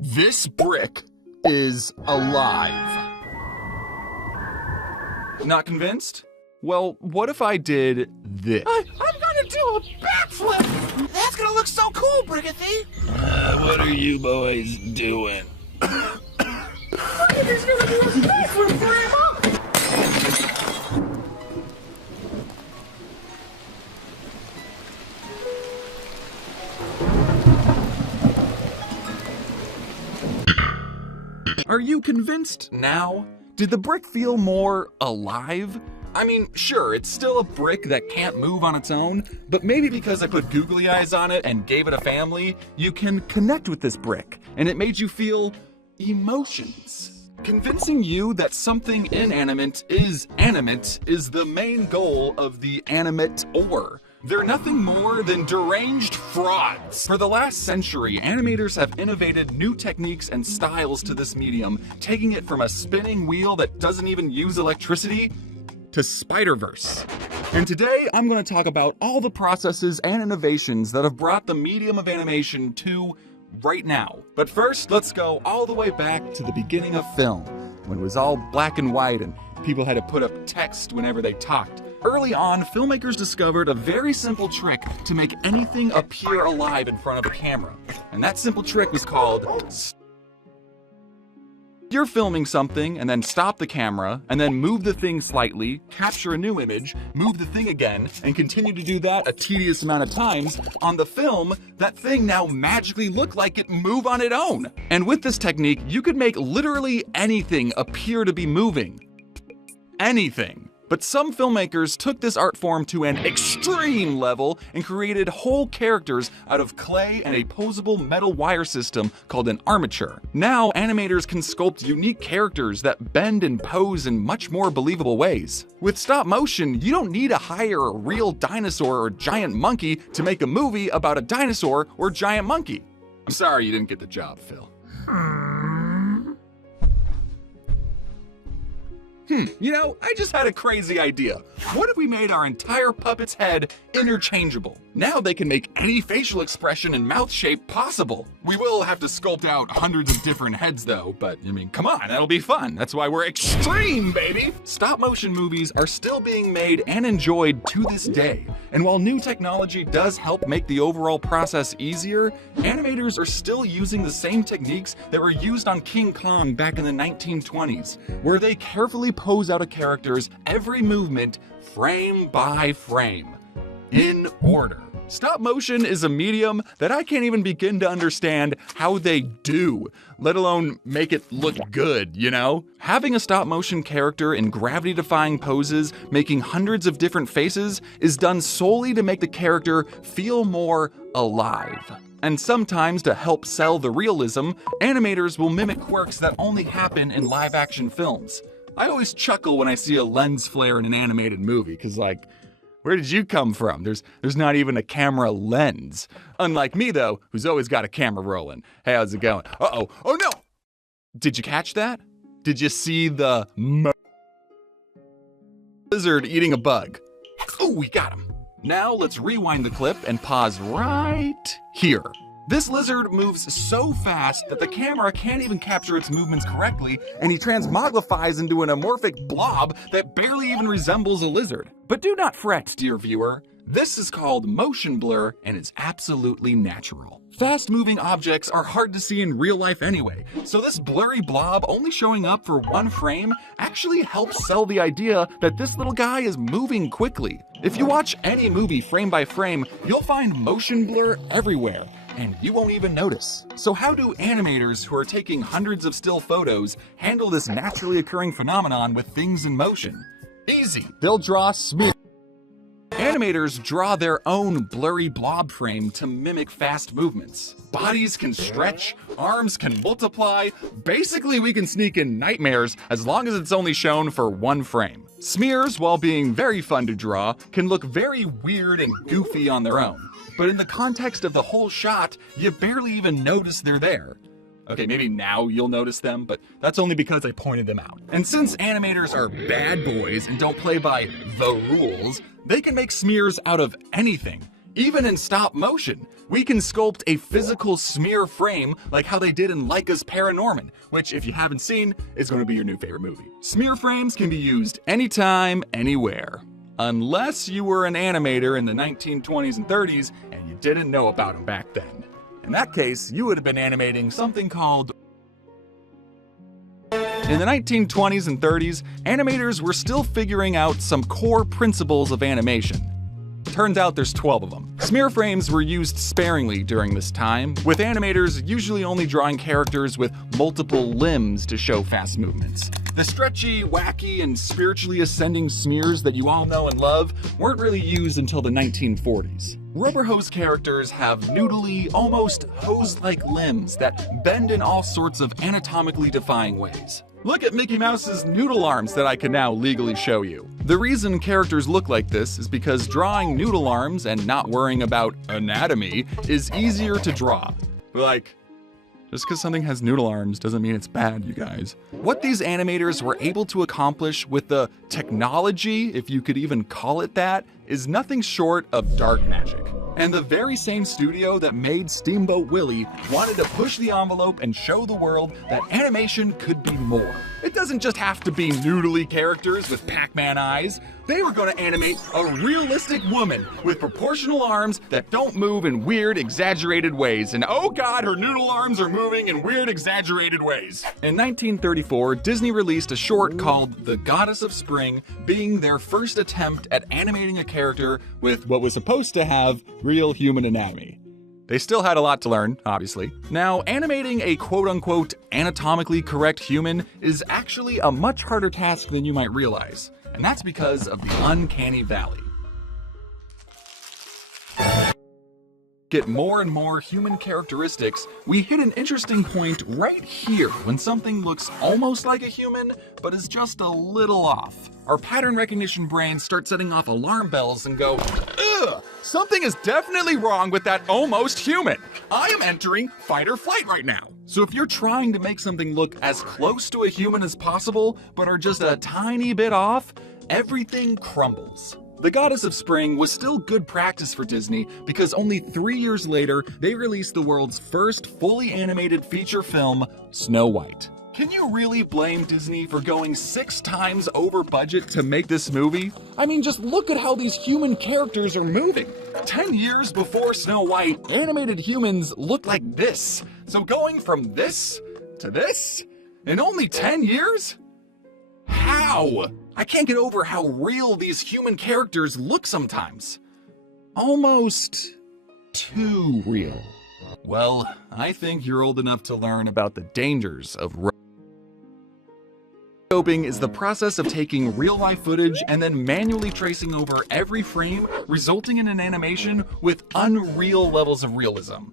This brick is alive. Not convinced? Well, what if I did this? I'm gonna do a backflip! That's gonna look so cool, Brigathy! What are you boys doing? Brigathy's gonna do a backflip for him! Are you convinced now? Did the brick feel more alive? I mean, sure, it's still a brick that can't move on its own, but maybe because I put googly eyes on it and gave it a family, you can connect with this brick, and it made you feel emotions. Convincing you that something inanimate is animate is the main goal of the animate-or. They're nothing more than deranged frauds. For the last century, animators have innovated new techniques and styles to this medium, taking it from a spinning wheel that doesn't even use electricity to Spider-Verse. And today, I'm going to talk about all the processes and innovations that have brought the medium of animation to right now. But first, let's go all the way back to the beginning of film, when it was all black and white and people had to put up text whenever they talked. Early on, filmmakers discovered a very simple trick to make anything appear alive in front of a camera. And that simple trick was called You're filming something and then stop the camera and then move the thing slightly, capture a new image, move the thing again, and continue to do that a tedious amount of times. On the film, that thing now magically looked like it moved on its own. And with this technique, you could make literally anything appear to be moving. Anything. But some filmmakers took this art form to an extreme level and created whole characters out of clay and a posable metal wire system called an armature. Now, animators can sculpt unique characters that bend and pose in much more believable ways. With stop motion, you don't need to hire a real dinosaur or giant monkey to make a movie about a dinosaur or giant monkey. I'm sorry you didn't get the job, Phil. You know, I just had a crazy idea. What if we made our entire puppet's head interchangeable? Now they can make any facial expression and mouth shape possible. We will have to sculpt out hundreds of different heads though, but I mean, come on, that'll be fun. That's why we're extreme, baby! Stop motion movies are still being made and enjoyed to this day. And while new technology does help make the overall process easier, animators are still using the same techniques that were used on King Kong back in the 1920s, where they carefully pose out a character's every movement frame by frame, in order. Stop motion is a medium that I can't even begin to understand how they do, let alone make it look good, you know? Having a stop motion character in gravity-defying poses, making hundreds of different faces, is done solely to make the character feel more alive. And sometimes to help sell the realism, animators will mimic quirks that only happen in live-action films. I always chuckle when I see a lens flare in an animated movie, cause like, where did you come from? There's not even a camera lens. Unlike me though, who's always got a camera rolling. Hey, how's it going? Uh-oh, oh no! Did you catch that? Did you see the lizard eating a bug? Oh, we got him. Now let's rewind the clip and pause right here. This lizard moves so fast that the camera can't even capture its movements correctly, and he transmogrifies into an amorphic blob that barely even resembles a lizard. But do not fret, dear viewer. This is called motion blur, and it's absolutely natural. Fast-moving objects are hard to see in real life anyway, so this blurry blob only showing up for one frame actually helps sell the idea that this little guy is moving quickly. If you watch any movie frame by frame, you'll find motion blur everywhere, and you won't even notice. So how do animators who are taking hundreds of still photos handle this naturally occurring phenomenon with things in motion? Easy. They'll draw smear. Animators draw their own blurry blob frame to mimic fast movements. Bodies can stretch, arms can multiply. Basically, we can sneak in nightmares as long as it's only shown for one frame. Smears, while being very fun to draw, can look very weird and goofy on their own. But in the context of the whole shot, you barely even notice they're there. Okay, maybe now you'll notice them, but that's only because I pointed them out. And since animators are bad boys and don't play by the rules, they can make smears out of anything. Even in stop motion, we can sculpt a physical smear frame like how they did in Leica's Paranorman, which if you haven't seen, is going to be your new favorite movie. Smear frames can be used anytime, anywhere. Unless you were an animator in the 1920s and 30s and you didn't know about them back then. In that case, you would have been animating something called... In the 1920s and 30s, animators were still figuring out some core principles of animation. Turns out there's 12 of them. Smear frames were used sparingly during this time, with animators usually only drawing characters with multiple limbs to show fast movements. The stretchy, wacky, and spiritually ascending smears that you all know and love weren't really used until the 1940s. Rubber hose characters have noodly, almost hose-like limbs that bend in all sorts of anatomically defying ways. Look at Mickey Mouse's noodle arms that I can now legally show you. The reason characters look like this is because drawing noodle arms and not worrying about anatomy is easier to draw. Like, just because something has noodle arms doesn't mean it's bad, you guys. What these animators were able to accomplish with the technology, if you could even call it that, is nothing short of dark magic. And the very same studio that made Steamboat Willie wanted to push the envelope and show the world that animation could be more. It doesn't just have to be noodly characters with Pac-Man eyes. They were going to animate a realistic woman with proportional arms that don't move in weird, exaggerated ways. And oh god, her noodle arms are moving in weird, exaggerated ways. In 1934, Disney released a short called The Goddess of Spring, being their first attempt at animating a character with what was supposed to have real human anatomy. They still had a lot to learn, obviously. Now, animating a quote-unquote anatomically correct human is actually a much harder task than you might realize, and that's because of the uncanny valley. Get more and more human characteristics, we hit an interesting point right here when something looks almost like a human, but is just a little off. Our pattern recognition brains start setting off alarm bells and go, ugh, something is definitely wrong with that almost human. I am entering fight or flight right now. So if you're trying to make something look as close to a human as possible, but are just a tiny bit off, everything crumbles. The Goddess of Spring was still good practice for Disney because only 3 years later, they released the world's first fully animated feature film, Snow White. Can you really blame Disney for going 6 times over budget to make this movie? I mean, just look at how these human characters are moving. 10 years before Snow White, animated humans looked like this. So going from this to this in only 10 years? How? I can't get over how real these human characters look sometimes. Almost too real. Well, I think you're old enough to learn about the dangers of rotoscoping is the process of taking real-life footage and then manually tracing over every frame, resulting in an animation with unreal levels of realism.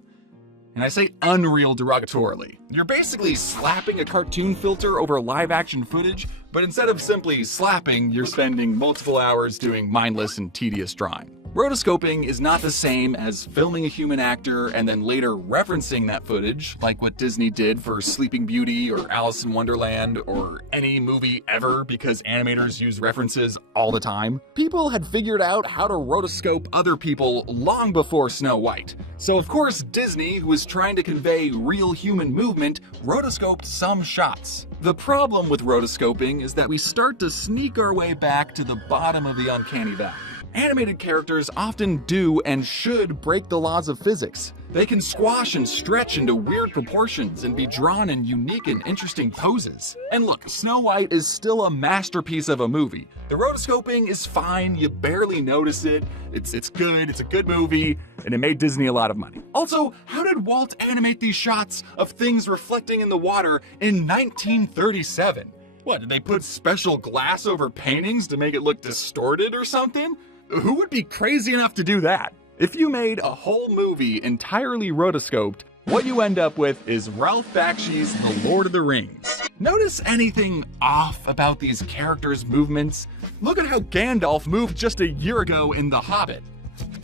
And I say unreal derogatorily. You're basically slapping a cartoon filter over live-action footage, but instead of simply slapping, you're spending multiple hours doing mindless and tedious drawing. Rotoscoping is not the same as filming a human actor and then later referencing that footage, like what Disney did for Sleeping Beauty or Alice in Wonderland or any movie ever because animators use references all the time. People had figured out how to rotoscope other people long before Snow White. So of course Disney, who was trying to convey real human movement, rotoscoped some shots. The problem with rotoscoping is that we start to sneak our way back to the bottom of the uncanny valley. Animated characters often do and should break the laws of physics. They can squash and stretch into weird proportions and be drawn in unique and interesting poses. And look, Snow White is still a masterpiece of a movie. The rotoscoping is fine, you barely notice it, it's good, it's a good movie, and it made Disney a lot of money. Also, how did Walt animate these shots of things reflecting in the water in 1937? What, did they put special glass over paintings to make it look distorted or something? Who would be crazy enough to do that? If you made a whole movie entirely rotoscoped, what you end up with is Ralph Bakshi's The Lord of the Rings. Notice anything off about these characters' movements? Look at how Gandalf moved just a year ago in The Hobbit.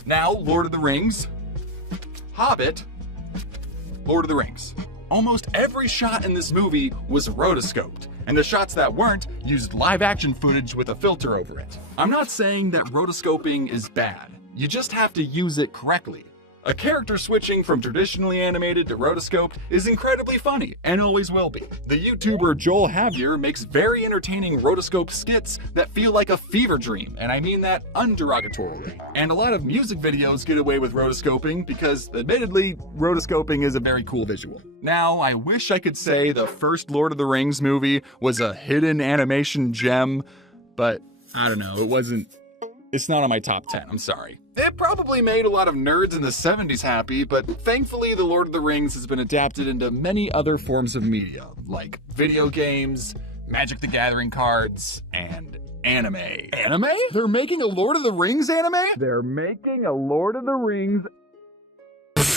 Now, Lord of the Rings, Hobbit, Lord of the Rings. Almost every shot in this movie was rotoscoped, and the shots that weren't used live-action footage with a filter over it. I'm not saying that rotoscoping is bad. You just have to use it correctly. A character switching from traditionally animated to rotoscope is incredibly funny, and always will be. The YouTuber Joel Javier makes very entertaining rotoscope skits that feel like a fever dream, and I mean that underogatorily. And a lot of music videos get away with rotoscoping because, admittedly, rotoscoping is a very cool visual. Now, I wish I could say the first Lord of the Rings movie was a hidden animation gem, but I don't know, it's not on my top 10, I'm sorry. It probably made a lot of nerds in the 70s happy, but thankfully The Lord of the Rings has been adapted into many other forms of media, like video games, Magic the Gathering cards, and anime. Anime? They're making a Lord of the Rings anime? They're making a Lord of the Rings.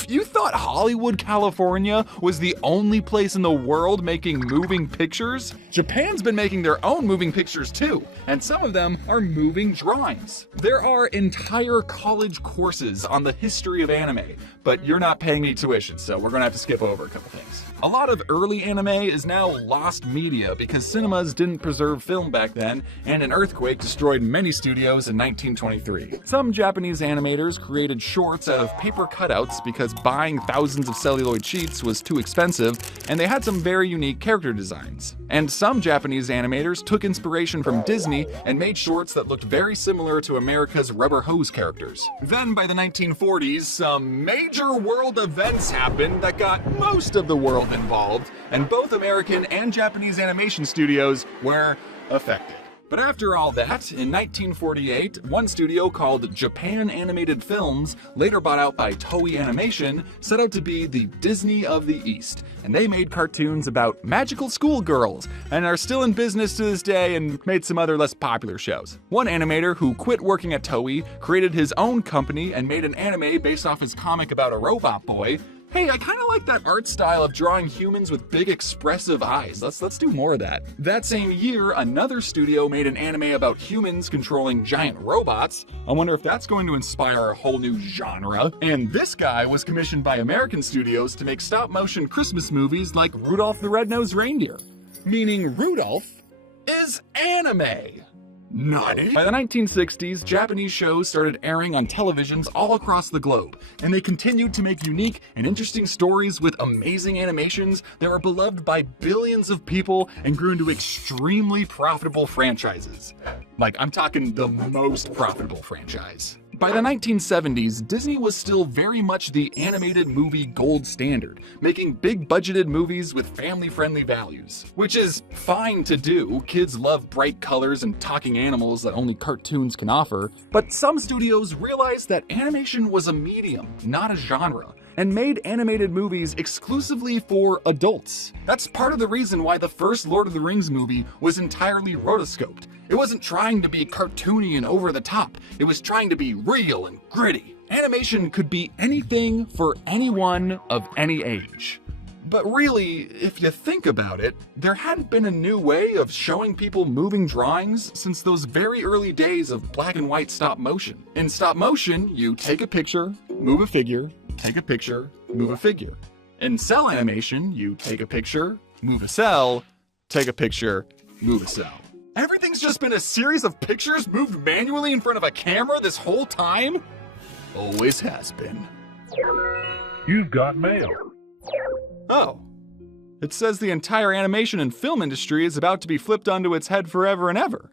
You thought Hollywood, California was the only place in the world making moving pictures? Japan's been making their own moving pictures too, and some of them are moving drawings. There are entire college courses on the history of anime, but you're not paying me tuition, so we're gonna have to skip over a couple things. A lot of early anime is now lost media because cinemas didn't preserve film back then, and an earthquake destroyed many studios in 1923. Some Japanese animators created shorts out of paper cutouts because buying thousands of celluloid sheets was too expensive, and they had some very unique character designs. And some Japanese animators took inspiration from Disney and made shorts that looked very similar to America's rubber hose characters. Then by the 1940s, some major world events happened that got most of the world involved, and both American and Japanese animation studios were affected. But after all that, in 1948, one studio called Japan Animated Films, later bought out by Toei Animation, set out to be the Disney of the East, and they made cartoons about magical schoolgirls, and are still in business to this day and made some other less popular shows. One animator who quit working at Toei created his own company and made an anime based off his comic about a robot boy. Hey, I kind of like that art style of drawing humans with big expressive eyes. Let's do more of that. That same year, another studio made an anime about humans controlling giant robots. I wonder if that's going to inspire a whole new genre. And this guy was commissioned by American studios to make stop-motion Christmas movies like Rudolph the Red-Nosed Reindeer. Meaning Rudolph is anime. Nutty. By the 1960s, Japanese shows started airing on televisions all across the globe, and they continued to make unique and interesting stories with amazing animations that were beloved by billions of people and grew into extremely profitable franchises. Like, I'm talking the most profitable franchise. By the 1970s, Disney was still very much the animated movie gold standard, making big-budgeted movies with family-friendly values. Which is fine to do, kids love bright colors and talking animals that only cartoons can offer, but some studios realized that animation was a medium, not a genre, and made animated movies exclusively for adults. That's part of the reason why the first Lord of the Rings movie was entirely rotoscoped. It wasn't trying to be cartoony and over the top, it was trying to be real and gritty. Animation could be anything for anyone of any age. But really, if you think about it, there hadn't been a new way of showing people moving drawings since those very early days of black and white stop motion. In stop motion, you take a picture, move a figure, take a picture, move a figure. In cell animation, you take a picture, move a cell, take a picture, move a cell. Everything's just been a series of pictures moved manually in front of a camera this whole time? Always has been. You've got mail. Oh. It says the entire animation and film industry is about to be flipped onto its head forever and ever.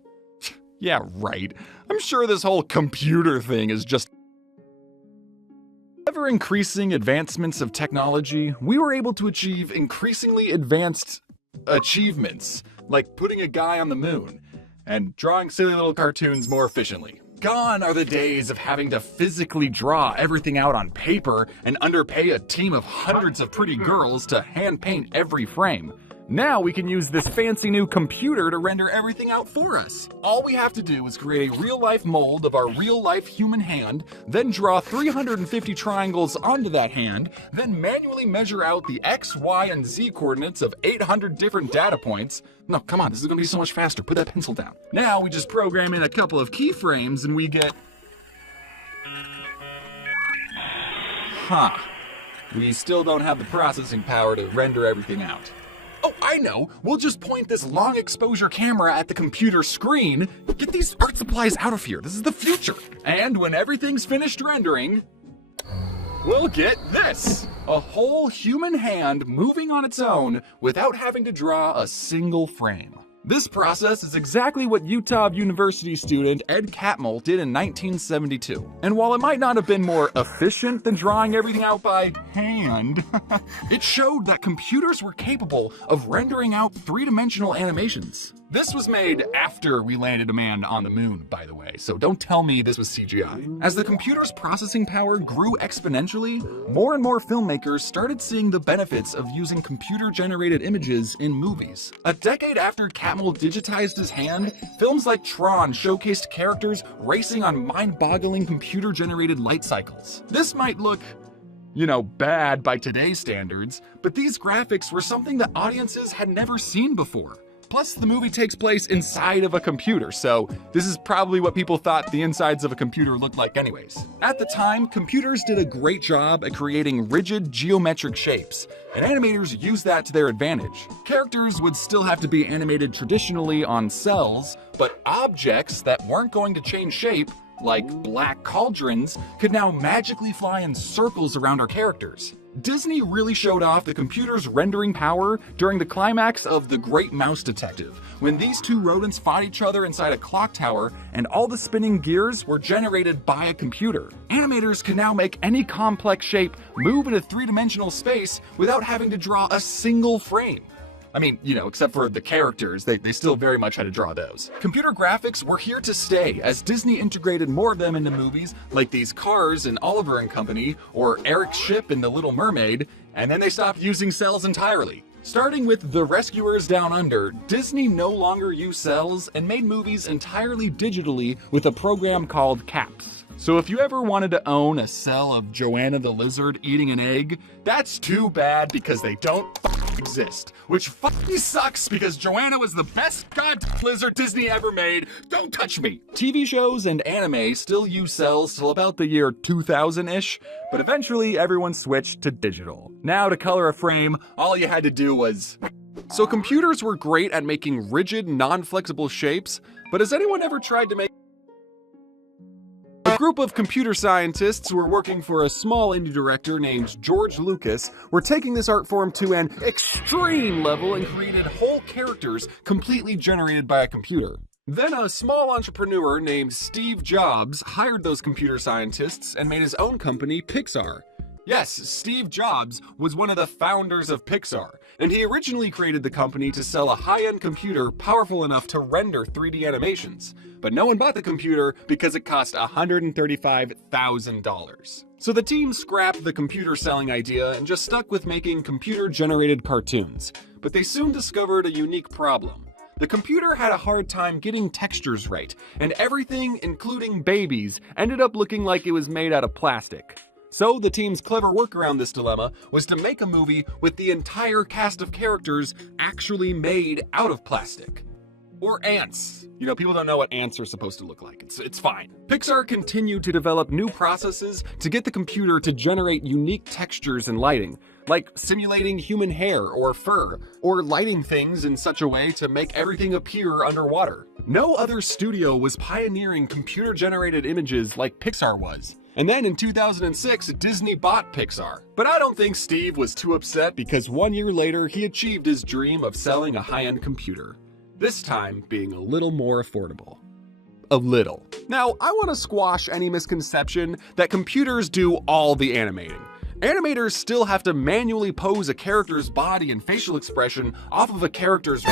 Yeah, right. I'm sure this whole computer thing is just... Ever-increasing advancements of technology, we were able to achieve increasingly advanced achievements, like putting a guy on the moon, and drawing silly little cartoons more efficiently. Gone are the days of having to physically draw everything out on paper and underpay a team of hundreds of pretty girls to hand paint every frame. Now we can use this fancy new computer to render everything out for us. All we have to do is create a real-life mold of our real-life human hand, then draw 350 triangles onto that hand, then manually measure out the X, Y, and Z coordinates of 800 different data points. No, come on, this is gonna be so much faster. Put that pencil down. Now we just program in a couple of keyframes and we get... We still don't have the processing power to render everything out. Oh, I know. We'll just point this long exposure camera at the computer screen. Get these art supplies out of here. This is the future. And when everything's finished rendering, we'll get this. A whole human hand moving on its own without having to draw a single frame. This process is exactly what Utah University student Ed Catmull did in 1972. And while it might not have been more efficient than drawing everything out by hand, it showed that computers were capable of rendering out three-dimensional animations. This was made after we landed a man on the moon, by the way, so don't tell me this was CGI. As the computer's processing power grew exponentially, more and more filmmakers started seeing the benefits of using computer-generated images in movies. A decade after Catmull digitized his hand, films like Tron showcased characters racing on mind-boggling computer-generated light cycles. This might look, bad by today's standards, but these graphics were something that audiences had never seen before. Plus, the movie takes place inside of a computer, so this is probably what people thought the insides of a computer looked like anyways. At the time, computers did a great job at creating rigid geometric shapes, and animators used that to their advantage. Characters would still have to be animated traditionally on cells, but objects that weren't going to change shape, like black cauldrons, could now magically fly in circles around our characters. Disney really showed off the computer's rendering power during the climax of The Great Mouse Detective, when these two rodents fought each other inside a clock tower and all the spinning gears were generated by a computer. Animators can now make any complex shape move in a three-dimensional space without having to draw a single frame. I mean, except for the characters, they still very much had to draw those. Computer graphics were here to stay as Disney integrated more of them into movies like these cars in Oliver and Company or Eric's ship in The Little Mermaid, and then they stopped using cells entirely. Starting with The Rescuers Down Under, Disney no longer used cells and made movies entirely digitally with a program called CAPS. So if you ever wanted to own a cell of Joanna the Lizard eating an egg, that's too bad because they don't exist. Which fucking sucks because Joanna was the best goddamn lizard Disney ever made. Don't touch me. TV shows and anime still use cells till about the year 2000-ish, but eventually everyone switched to digital. Now to color a frame, all you had to do was... So computers were great at making rigid, non-flexible shapes, but has anyone ever tried to make... A group of computer scientists who were working for a small indie director named George Lucas were taking this art form to an extreme level and created whole characters completely generated by a computer. Then a small entrepreneur named Steve Jobs hired those computer scientists and made his own company, Pixar. Yes, Steve Jobs was one of the founders of Pixar, and he originally created the company to sell a high-end computer powerful enough to render 3D animations. But no one bought the computer because it cost $135,000. So the team scrapped the computer selling idea and just stuck with making computer-generated cartoons. But they soon discovered a unique problem. The computer had a hard time getting textures right, and everything, including babies, ended up looking like it was made out of plastic. So the team's clever work around this dilemma was to make a movie with the entire cast of characters actually made out of plastic. Or ants. People don't know what ants are supposed to look like. It's fine. Pixar continued to develop new processes to get the computer to generate unique textures and lighting, like simulating human hair or fur, or lighting things in such a way to make everything appear underwater. No other studio was pioneering computer-generated images like Pixar was. And then in 2006, Disney bought Pixar. But I don't think Steve was too upset because 1 year later, he achieved his dream of selling a high-end computer. This time being a little more affordable. A little. Now, I want to squash any misconception that computers do all the animating. Animators still have to manually pose a character's body and facial expression off of a character's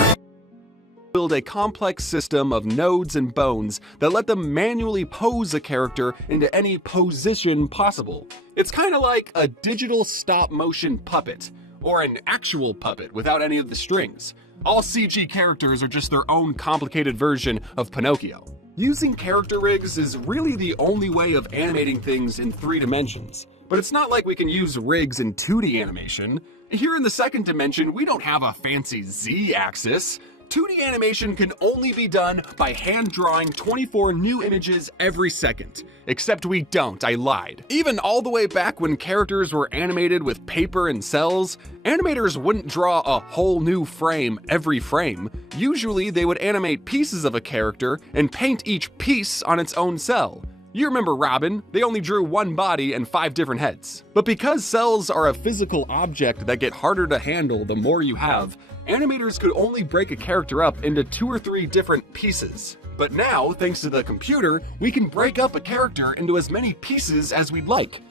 build a complex system of nodes and bones that let them manually pose a character into any position possible. It's kind of like a digital stop-motion puppet, or an actual puppet without any of the strings. All CG characters are just their own complicated version of Pinocchio. Using character rigs is really the only way of animating things in 3 dimensions. But it's not like we can use rigs in 2D animation. Here in the second dimension, we don't have a fancy Z-axis. 2D animation can only be done by hand drawing 24 new images every second. Except we don't, I lied. Even all the way back when characters were animated with paper and cells, animators wouldn't draw a whole new frame every frame. Usually they would animate pieces of a character and paint each piece on its own cell. You remember Robin, they only drew one body and 5 different heads. But because cells are a physical object that get harder to handle the more you have, animators could only break a character up into 2 or 3 different pieces. But now, thanks to the computer, we can break up a character into as many pieces as we'd like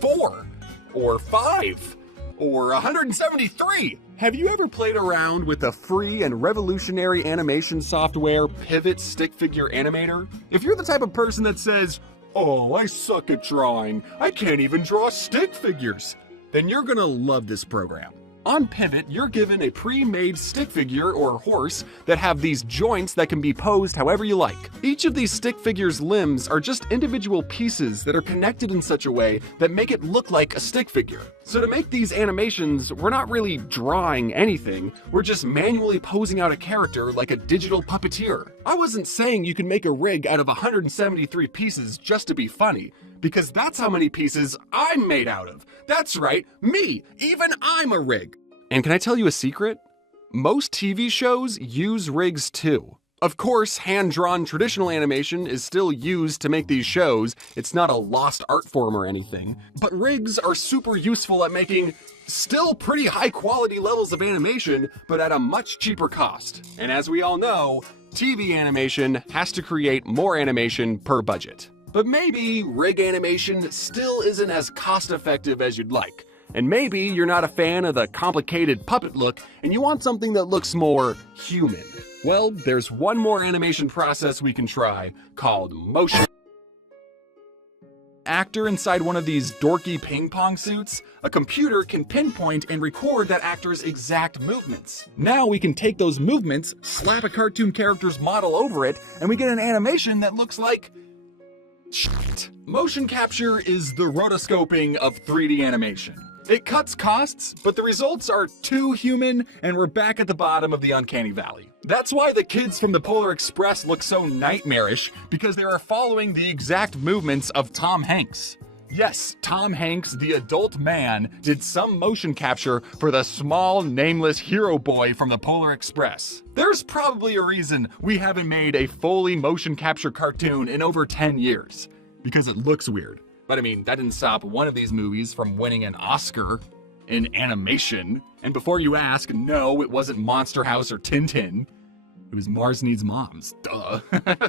4, or 5, or 173. Have you ever played around with the free and revolutionary animation software Pivot Stick Figure Animator? If you're the type of person that says, "Oh, I suck at drawing, I can't even draw stick figures," then you're gonna love this program. On Pivot, you're given a pre-made stick figure or horse that have these joints that can be posed however you like. Each of these stick figures' limbs are just individual pieces that are connected in such a way that make it look like a stick figure. So to make these animations, we're not really drawing anything, we're just manually posing out a character like a digital puppeteer. I wasn't saying you can make a rig out of 173 pieces just to be funny, because that's how many pieces I'm made out of. That's right, me, even I'm a rig. And can I tell you a secret? Most TV shows use rigs too. Of course, hand-drawn traditional animation is still used to make these shows. It's not a lost art form or anything. But rigs are super useful at making still pretty high quality levels of animation, but at a much cheaper cost. And as we all know, TV animation has to create more animation per budget. But maybe rig animation still isn't as cost-effective as you'd like. And maybe you're not a fan of the complicated puppet look and you want something that looks more human. Well, there's one more animation process we can try called motion. Actor inside one of these dorky ping pong suits, a computer can pinpoint and record that actor's exact movements. Now we can take those movements, slap a cartoon character's model over it, and we get an animation that looks like shit. Motion capture is the rotoscoping of 3D animation. It cuts costs, but the results are too human, and we're back at the bottom of the uncanny valley. That's why the kids from the Polar Express look so nightmarish, because they are following the exact movements of Tom Hanks. Yes, Tom Hanks, the adult man, did some motion capture for the small, nameless hero boy from the Polar Express. There's probably a reason we haven't made a fully motion capture cartoon in over 10 years. Because it looks weird. But I mean, that didn't stop one of these movies from winning an Oscar in animation. And before you ask, no, it wasn't Monster House or Tintin. It was Mars Needs Moms, duh.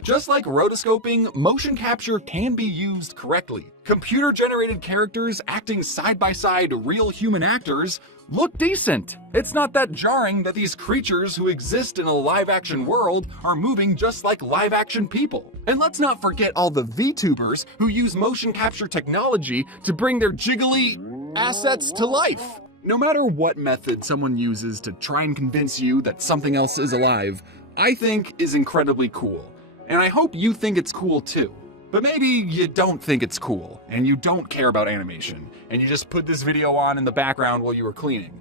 Just like rotoscoping, motion capture can be used correctly. Computer-generated characters acting side by side real human actors look decent. It's not that jarring that these creatures who exist in a live-action world are moving just like live-action people. And let's not forget all the VTubers who use motion capture technology to bring their jiggly assets to life. No matter what method someone uses to try and convince you that something else is alive, I think is incredibly cool. And I hope you think it's cool too. But maybe you don't think it's cool, and you don't care about animation, and you just put this video on in the background while you were cleaning.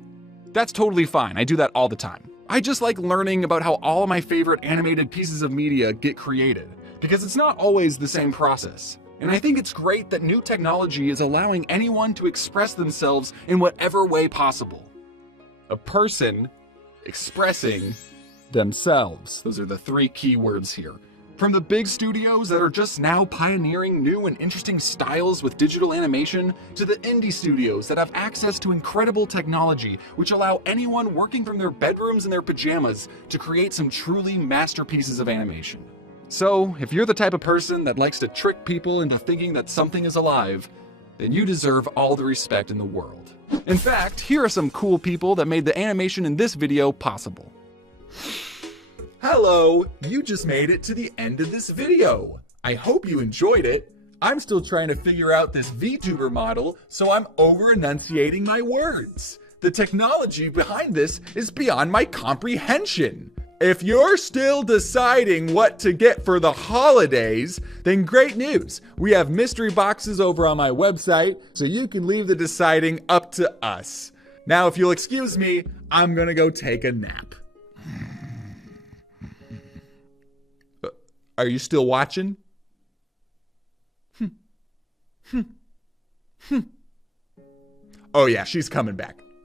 That's totally fine, I do that all the time. I just like learning about how all of my favorite animated pieces of media get created, because it's not always the same process. And I think it's great that new technology is allowing anyone to express themselves in whatever way possible. A person expressing themselves. Those are the 3 key words here. From the big studios that are just now pioneering new and interesting styles with digital animation, to the indie studios that have access to incredible technology which allow anyone working from their bedrooms in their pajamas to create some truly masterpieces of animation. So, if you're the type of person that likes to trick people into thinking that something is alive, then you deserve all the respect in the world. In fact, here are some cool people that made the animation in this video possible. Hello, you just made it to the end of this video. I hope you enjoyed it. I'm still trying to figure out this VTuber model, so I'm over-enunciating my words. The technology behind this is beyond my comprehension. If you're still deciding what to get for the holidays, then great news. We have mystery boxes over on my website, so you can leave the deciding up to us. Now, if you'll excuse me, I'm gonna go take a nap. Are you still watching? Oh yeah, she's coming back.